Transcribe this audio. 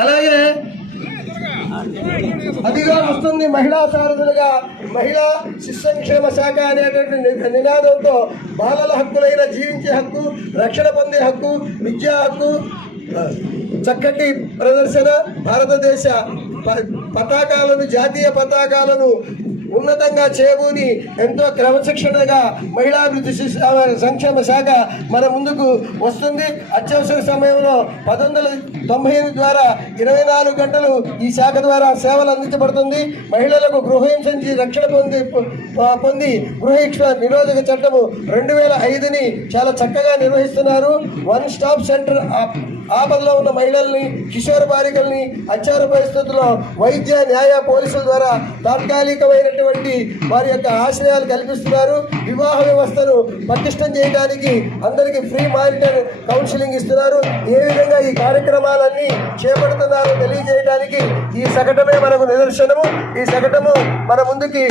అలాగే అదిగా వస్తుంది మహిళా సారథులుగా మహిళా శిశు సంక్షేమ శాఖ అనేటువంటి నినాదంతో బాలల హక్కులైన జీవించే హక్కు, రక్షణ పొందే హక్కు, విద్యా హక్కు, చక్కటి ప్రదర్శన, భారతదేశ పతాకాలను, జాతీయ పతాకాలను ఉన్నతంగా చేయబోని ఎంతో క్రమశిక్షణగా మహిళాభివృద్ధి సంక్షేమ శాఖ మన ముందుకు వస్తుంది. అత్యవసర సమయంలో 1998 ద్వారా 24 గంటలు ఈ శాఖ ద్వారా సేవలు అందించబడుతుంది. మహిళలకు గృహహింస నుంచి రక్షణ పొంది గృహహింస నిరోధక చట్టము 2005ని చాలా చక్కగా నిర్వహిస్తున్నారు. వన్ స్టాప్ సెంటర్ ఆపదలో ఉన్న మహిళల్ని, కిషోర బాలికల్ని అత్యవసర పరిస్థితుల్లో వైద్య, న్యాయ, పోలీసుల ద్వారా తాత్కాలికమైనటువంటి వారి యొక్క ఆశ్రయాలు కల్పిస్తున్నారు. వివాహ వ్యవస్థను పటిష్టం చేయడానికి అందరికీ ఫ్రీ మారిటల్ కౌన్సిలింగ్ ఇస్తున్నారు. ఏ విధంగా ఈ కార్యక్రమాలన్నీ చేపడుతున్నారో తెలియజేయడానికి ఈ శకటమే మనకు నిదర్శనము. ఈ శకటము మన ముందుకి